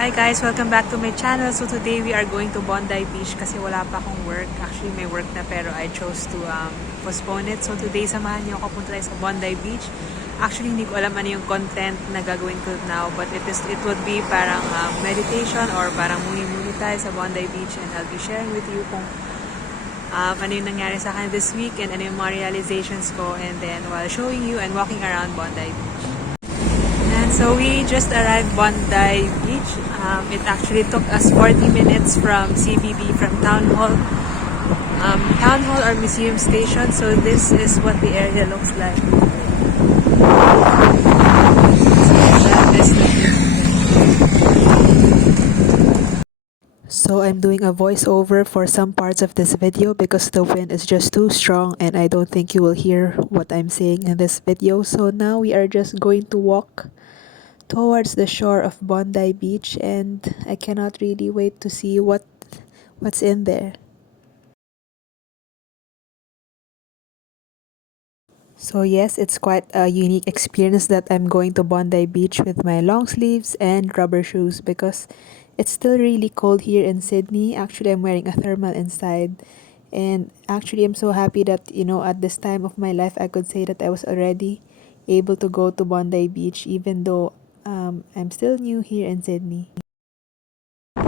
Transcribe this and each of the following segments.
Hi guys! Welcome back to my channel. So today we are going to Bondi Beach kasi wala pa akong work. Actually may work na pero I chose to postpone it. So today samahan niyo ako punta tayo sa Bondi Beach. Actually hindi ko alam ano yung content na gagawin ko now, but it would be parang meditation or parang muni-muni tayo sa Bondi Beach, and I'll be sharing with you kung ano yung nangyari sa akin this week and ano yung mga realizations ko, and then while showing you and walking around Bondi Beach. So we just arrived Bondi Beach. It actually took us 40 minutes from CBD, from Town Hall or Museum Station. So this is what the area looks like. So I'm doing a voiceover for some parts of this video because the wind is just too strong and I don't think you will hear what I'm saying in this video. So now we are just going to walk towards the shore of Bondi Beach, and I cannot really wait to see what's in there. So yes, it's quite a unique experience that I'm going to Bondi Beach with my long sleeves and rubber shoes because it's still really cold here in Sydney. Actually, I'm wearing a thermal inside, and actually I'm so happy that, you know, at this time of my life I could say that I was already able to go to Bondi Beach even though I'm still new here in Sydney. So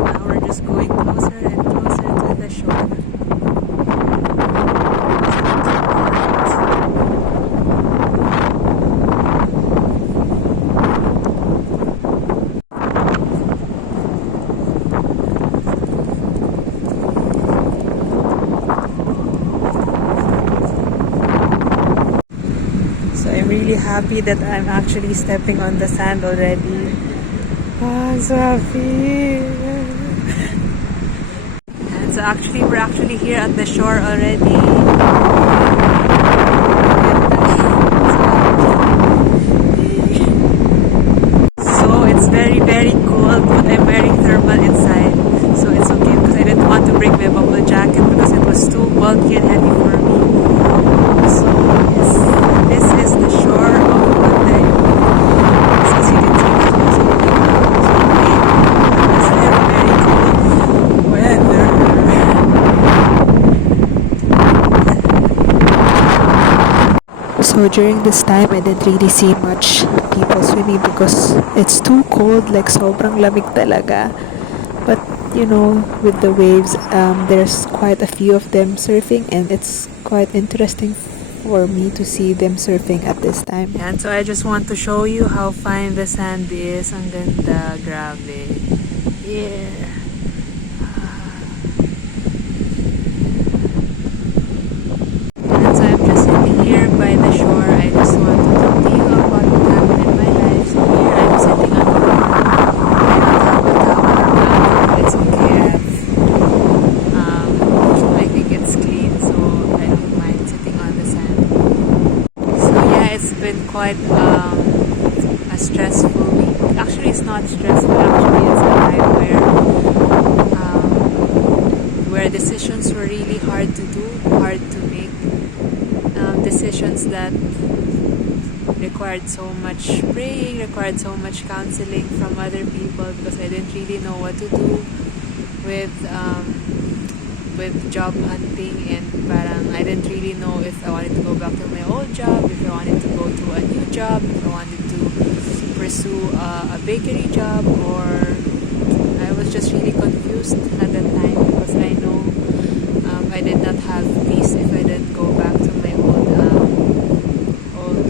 now we're just going closer and closer to the shore. I'm really happy that I'm actually stepping on the sand already. Oh, I'm so happy. And so we're actually here at the shore already. So it's very, very cold, but I'm wearing thermal inside. So it's okay because I didn't want to bring my bubble jacket because it was too bulky and heavy for me. So yes, this is the shore of Bondi. As you can see, it's very, very cold weather. So during this time, I didn't really see much people swimming because it's too cold, like sobrang lamig talaga. But you know, with the waves, there's quite a few of them surfing, and it's quite interesting for me to see them surfing at this time. And so I just want to show you how fine the sand is. Ang ganda, grabe. Yeah. And so I'm just sitting here by the shore. I just want to talk to you about what happened in my life. So here I'm sitting on the shore. It's okay. I think it's clean, so I don't mind sitting on the sand. So yeah, it's been quite a stressful week. Actually, it's not stressful. Actually, it's a time where decisions were really hard to do, hard to make. Decisions that required so much praying, required so much counseling from other people because I didn't really know what to do with job hunting, and parang I didn't really know if I wanted to go back to my old job, if I wanted to go to a new job, if I wanted to pursue a bakery job, or I was just really confused at that time because I know I did not have peace if I didn't go back to my old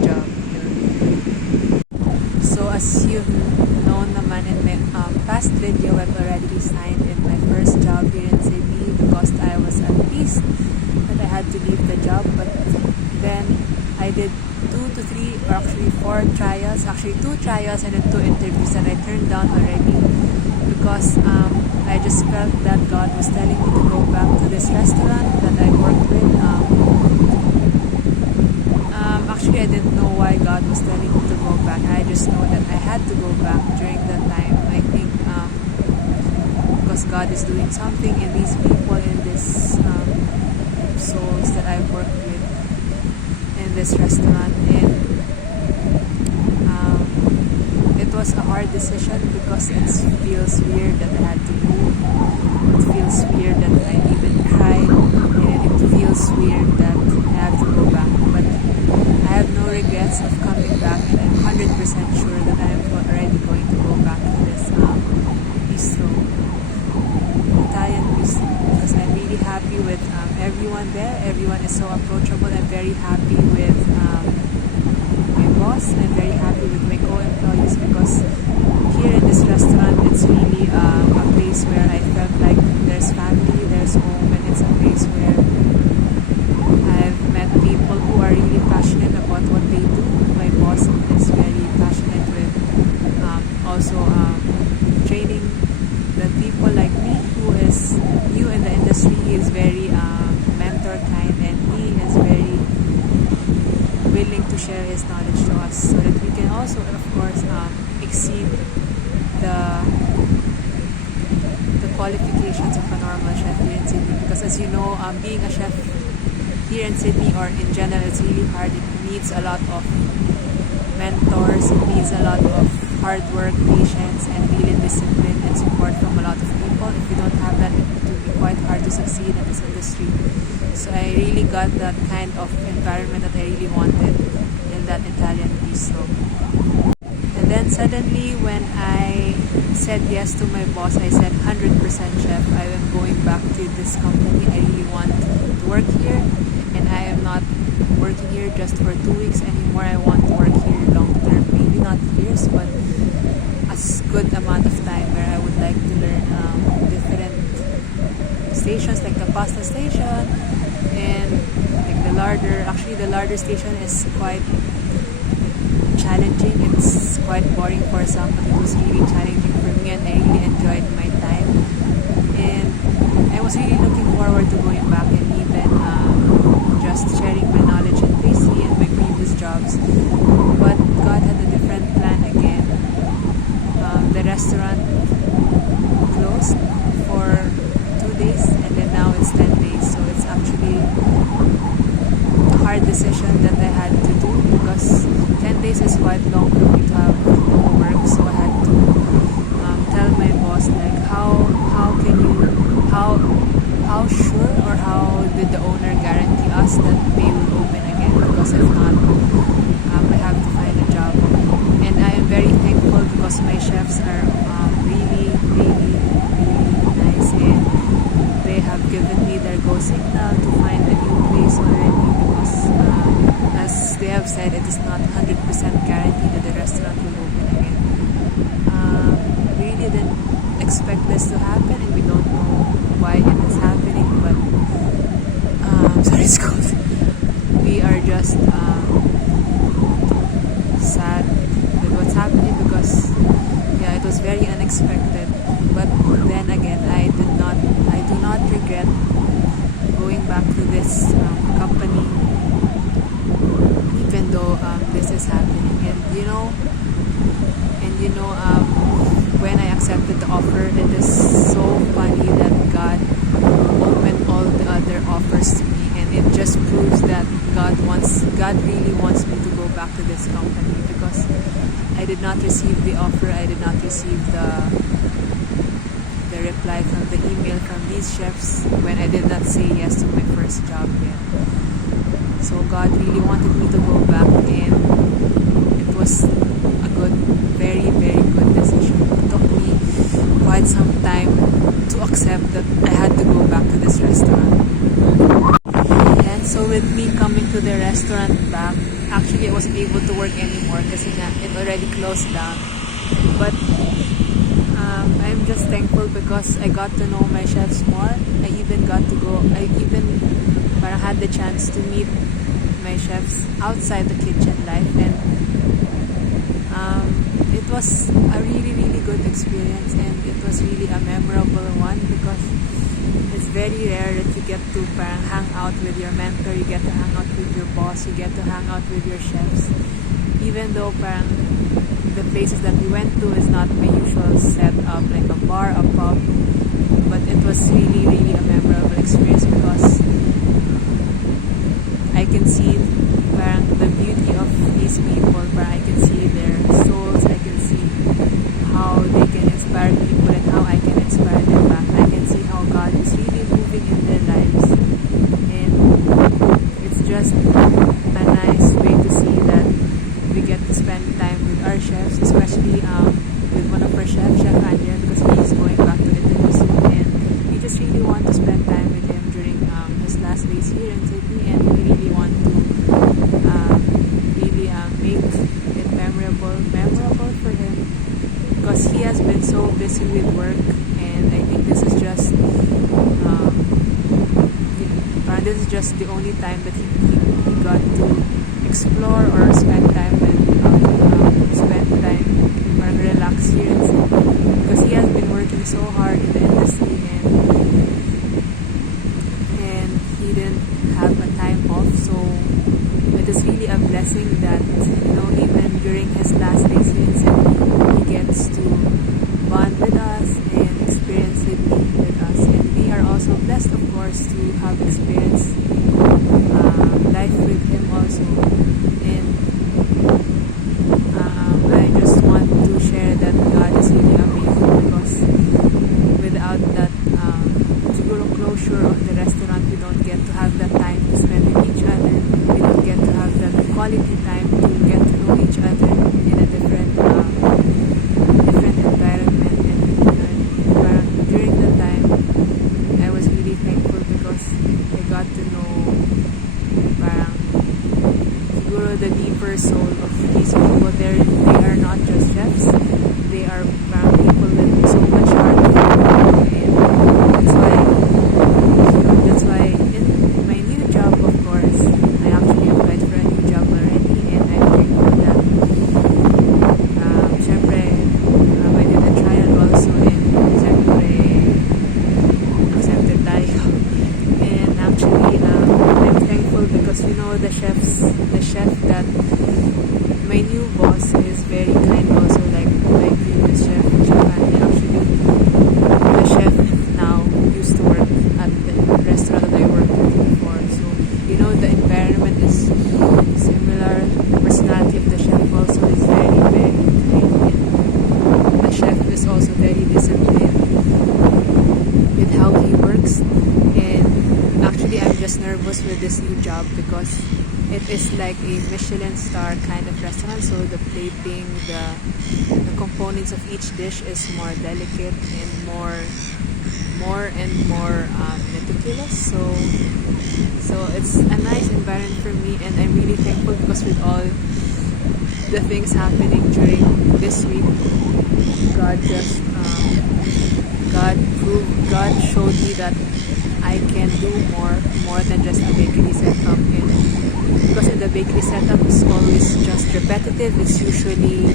job. So as you've known naman in my past video, I've already resigned in my first job here in Sydney because I was at peace that I had to leave the job. But then I did 2 to 3 or actually 4 trials, actually 2 trials and then 2 interviews, and I turned down already because I just felt that God was telling me to go back to this restaurant that I worked with. Actually, I didn't know why God was telling me to go back. I just know that I had to go back during that time. I think because God is doing something in these people, in this souls that I've worked with in this restaurant, and it was a hard decision because it feels weird that I had to move. It feels weird that I even cried, and it feels weird that I have to go back. But I have no regrets of coming back, and I'm 100% sure that I am already going to go back to this bistro, Italian bistro, because I'm really happy with everyone there. Everyone is so approachable. I'm very happy with my boss. I'm very happy with my co-employees, because here in this restaurant, it's really a place where I felt like there's family, there's home, and it's a place where I've met people who are really passionate about what they do. My boss is very passionate with also training the people like me who is new in the industry. He is very mentor kind, and he is very willing to share his knowledge to us so that we can also, of course, exceed the qualifications of a normal chef here in Sydney. Because as you know, being a chef here in Sydney, or in general, it's really hard. It needs a lot of mentors, it needs a lot of hard work, patience, and really discipline and support from a lot of people. If you don't have that, it will be quite hard to succeed in this industry. So I really got that kind of environment that I really wanted in that Italian bistro. And then suddenly, when I said yes to my boss, I said 100% chef, I am going back to this company. I really want to work here, and I am not working here just for 2 weeks anymore. I want to work here long term, maybe not years, but a good amount of time where I would like to learn different stations, like the pasta station and like the larder. Actually, the larder station is quite challenging. It's quite boring for some, but it was really challenging for me, and I really enjoyed my time. And I was really looking forward to going back and even just sharing my knowledge in pastry and my previous jobs. But God had a different plan again. The restaurant closed for 2 days, and then now it's 10 days. So it's actually a hard decision that I had to do, because 10 days is quite long for me to have no work. So I had to tell my boss, like, how can you, how sure, or how did the owner guarantee us that they will open again? Because if not, I have to find a job. And I am very thankful because my chefs are really, really, really nice, and they have given me their go signal to find a new place already, because as they have said, it is not 100% guaranteed that the restaurant will open again. We really didn't expect this to happen, and we don't know why it is happening, but sorry, it's cold. We are just sad with what's happening, because yeah, it was very unexpected. But then again, I do not regret going back to this company, even though this is happening. And when I accepted the offer, it is so funny that God opened all the other offers to me, and it just proves that God really wants me to go back to this company, because I did not receive the offer, I did not receive the reply from the email from these chefs when I did not say yes to my first job yet. So God really wanted me to go back, and it was a good, very, very good decision. It took me quite some time to accept that I had to go back to this restaurant. And so with me coming to the restaurant back, actually I wasn't able to work anymore kasi it already closed down. But I'm just thankful because I got to know my chefs more. I even had the chance to meet my chefs outside the kitchen life, and it was a really, really good experience, and it was really a memorable one, because it's very rare that you get to hang out with your mentor, you get to hang out with your boss, you get to hang out with your chefs, even though the places that we went to is not my usual setup, like a bar, a pub, but it was really, really a memorable experience, because can see parang the beauty of these people, parang I can see their souls, I can see how they can inspire people and how I can inspire them back. I can see how God is really moving in their lives, and it's just a nice way to see that we get to spend time with our chefs, especially with one of our chefs, Chef Andrea, because he's going back to Italy soon, and we just really want to spend time with him during his last days here in Sydney, and we really want to make it memorable for him, because he has been so busy with work, and I think this is just the only time that he got to explore or spend time or relax here in Sydney, because he has been working so hard in the industry, and he didn't have a time off. So it is really a blessing that, even during his last days here in Sydney, he gets to bond with us and experience Sydney with us. And we are also blessed, of course, to have experienced life with him also. And I just want to share that God is really amazing, because without that siguro closure of the restaurant, we don't get to have that time to spend with each other. We don't get to have that quality time to get to know each other in a different environment. And during that time, I was really thankful, because I got to know siguro the deeper soul of these people. They are not just chefs, they are people with so much heart, and that's why in my new job, of course, I actually applied for a new job already, and I'm thankful that syempre I did a trial also, and syempre accepted tayo. And actually I'm thankful because the chef that my new boss is very kind also, like my previous chef, and actually the chef now used to work at the restaurant that I worked at before. So the environment is similar. The personality of the chef also is very, very kind, and the chef is also very disciplined with how he works. And actually I'm just nervous with this new job, because it is like a Michelin star kind of restaurant, so the plating, the components of each dish is more delicate and more meticulous. So it's a nice environment for me, and I'm really thankful, because with all the things happening during this week, God showed me that I can do more than just a bakery setup. And because in the bakery setup, it's always just repetitive. It's usually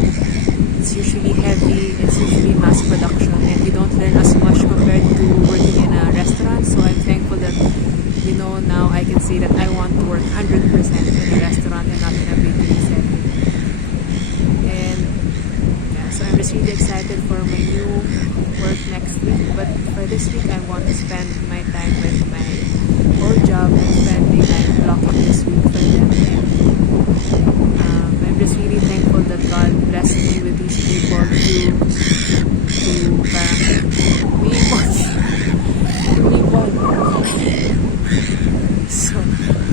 heavy. It's usually mass production, and you don't learn as much compared to working in a restaurant. So I'm thankful that now I can say that I want to work 100% in a restaurant and not in a bakery setting. And so I'm just really excited for my new work next week. But for this week, I want to spend my time with my old job, and spending time blocking this week for them. And I'm just really thankful that God blessed me with these people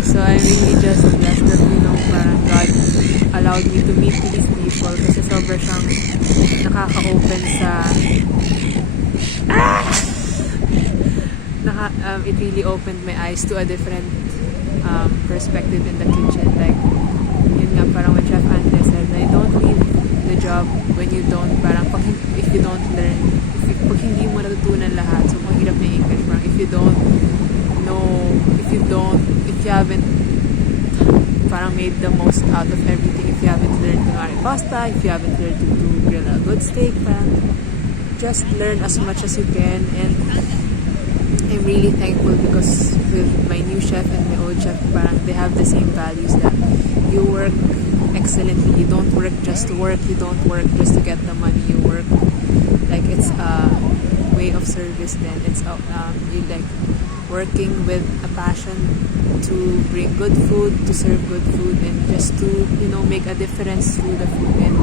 so I'm really just blessed that parang God allowed me to meet these people, kasi sobrang siyang nakaka-open sa it really opened my eyes to a different perspective in the kitchen. Like, yun nga, parang when Chef Andre said, I don't leave the job when you don't, if you don't learn, pag hindi mo natutunan lahat. So, mahirap na English, parang if you haven't parang made the most out of everything, if you haven't learned to make pasta, if you haven't learned to grill a good steak, parang just learn as much as you can. And I'm really thankful, because with my new chef and my old chef, parang they have the same values, that you work excellently. You don't work just to work. You don't work just to get the money. You work like it's a way of service. Then it's working with a passion to bring good food, to serve good food, and just to, make a difference through the food. And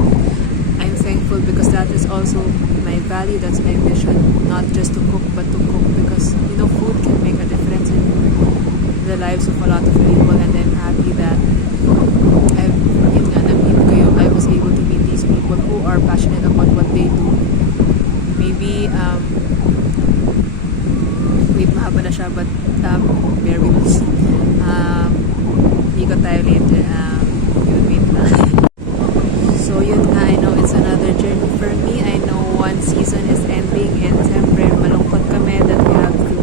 I'm thankful because that is also my value, that's my mission, not just to cook, but to cook because, food can make a difference in the lives of a lot of people. And I'm happy that I was able to meet these people who are passionate about what they do. Maybe, wait, mahaba na siya, but bear with us. Ikot tayo later. Wait lang. So yun nga, I know it's another journey for me. I know one season is ending and siyempre malungkot kami that we have to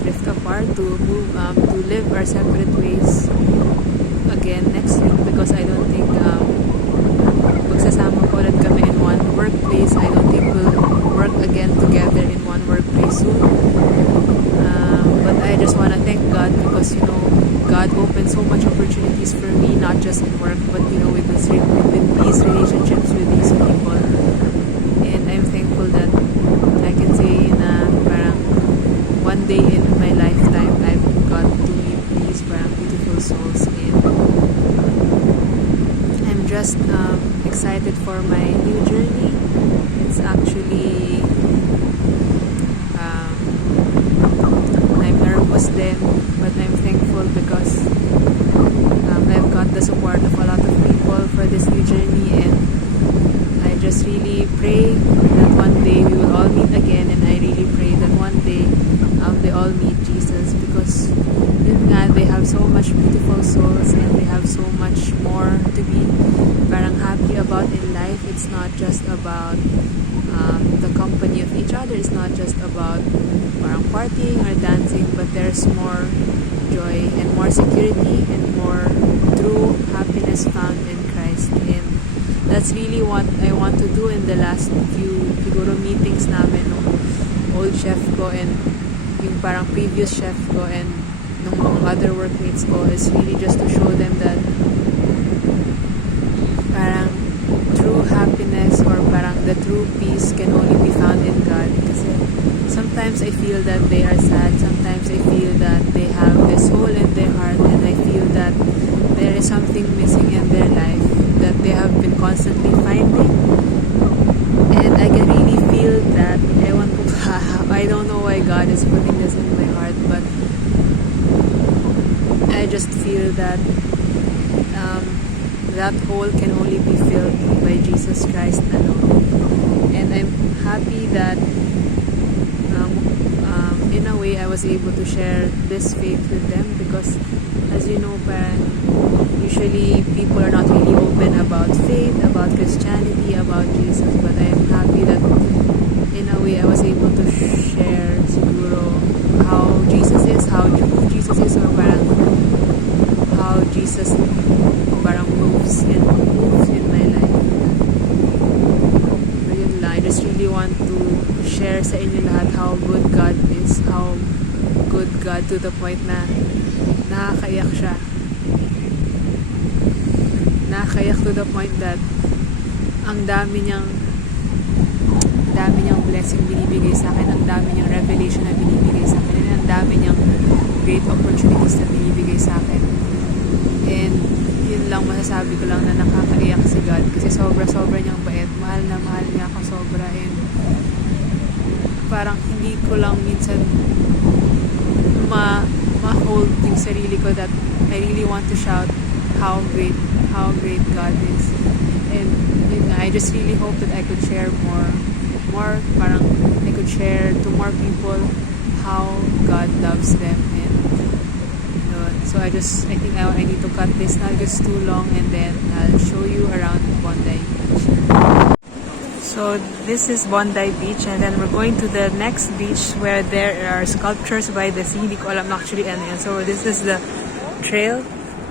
drift apart, to move, to live our separate ways again next week because I don't think magsasama po ulit kami in one workplace. I don't think we'll work again together in one workplace soon. But I just want to thank God because, God opened so much opportunities for me, not just in work, but, with these relationships with these people. And I'm thankful that I can say na parang one day in my lifetime, I've got to meet these parang beautiful souls. And I'm just excited for my new journey. It's actually I'm nervous then, but I'm thankful because I've got the support of a lot of people for this new journey, and I just really pray that one day we will all meet again, and I really pray that one day they all meet Jesus because they have so much beautiful souls and they have so much more to be parang happy about in life. It's not just about the company of each other. It's not just about parang partying or dancing, but there's more joy and more security and more true happiness found in Christ. And that's really what I want to do in the last few siguro meetings namin ng old chef ko and yung parang previous chef ko and ng mga other workmates ko is really just to show them that parang true happiness or parang the true peace can only be found in God. Kasi sometimes I feel that they are sad, sometimes I feel that they have this hole in their heart, and I feel that there is something missing in their life that they have been constantly finding. And I can really feel that. I don't know why God is putting this in my heart, but I just feel that that hole can only be filled by Jesus Christ alone. And I'm happy that in a way I was able to share this faith with them because, as you know, usually people are not really open about faith, about Christianity, about Jesus, but I'm happy that in a way I was able to share siguro how Jesus is, who Jesus is, or parang how Jesus parang moves in my life. So yun lang, I just really want to share sa inyo lahat how good God is, how good God to the point na nakakaiyak siya. Nakakaiyak to the point that ang dami niyang blessing binibigay sa akin, ang dami niyang revelation na binibigay sa akin, and ang dami niyang great opportunities na binibigay sa akin. And yun lang, masasabi ko lang na nakakaiyak si God kasi sobra niyang bait, mahal niya ako sobra, and parang hindi ko lang minsan ma-hold yung sarili ko that I really want to shout how great God is. And yun nga, I just really hope that I could share more parang I could share to more people how God loves them. And so I think I need to cut this now, it's too long, and then I'll show you around Bondi Beach. So this is Bondi Beach, and then we're going to the next beach where there are sculptures by the sea. Hindi ko alam actually ano yan. So this is the trail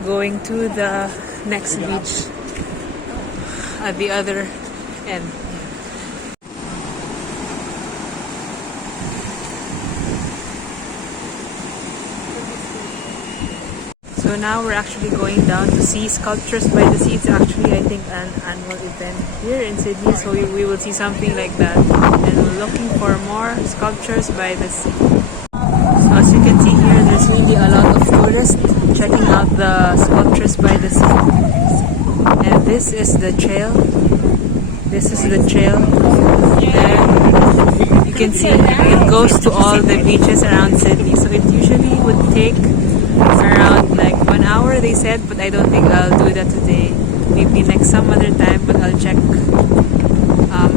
going to the next beach at the other end. So now we're actually going down to see sculptures by the sea. It's actually, I think, an annual event here in Sydney. So we will see something like that. And we're looking for more sculptures by the sea. So as you can see here, there's really a lot of tourists checking out the sculptures by the sea. And this is the trail. This is the trail. And you can see it goes to all the beaches around Sydney. So it usually would take around like 1 hour, they said, but I don't think I'll do that today. Maybe next some other time, but I'll check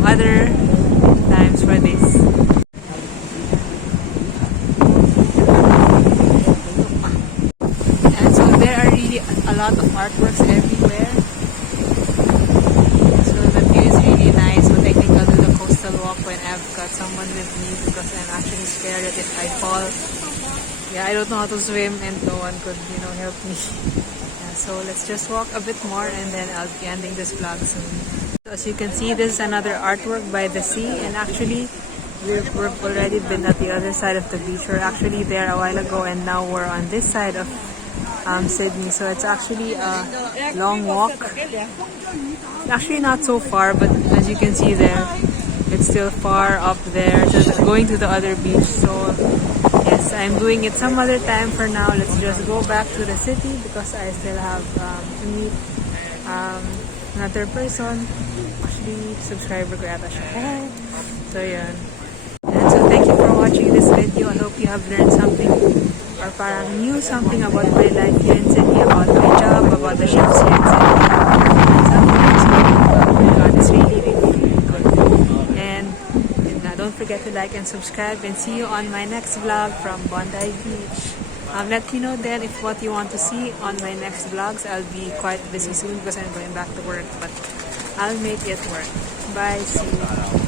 other times for this. And so there are really a lot of artworks everywhere. So the view is really nice, but I think I'll do the coastal walk when I've got someone with me because I'm actually scared that if I fall, yeah, I don't know how to swim and no one could, help me. Yeah, so let's just walk a bit more and then I'll be ending this vlog soon. So as you can see, this is another artwork by the sea, and actually we've already been at the other side of the beach. We're actually there a while ago and now we're on this side of Sydney. So it's actually a long walk. It's actually not so far, but as you can see there, it's still far up there, just going to the other beach. So yes, I'm doing it some other time. For now, let's just go back to the city because I still have to meet another person. Actually, subscriber ko yata siya. So yan. And so thank you for watching this video. I hope you have learned something or parang knew something about my life here in Sydney, about my job, about the shops here in Sydney. And sometimes God is really, really, really good. And don't forget to like and subscribe, and see you on my next vlog from Bondi Beach. Let me know then if what you want to see on my next vlogs. I'll be quite busy soon because I'm going back to work, but I'll make it work. Bye, see you.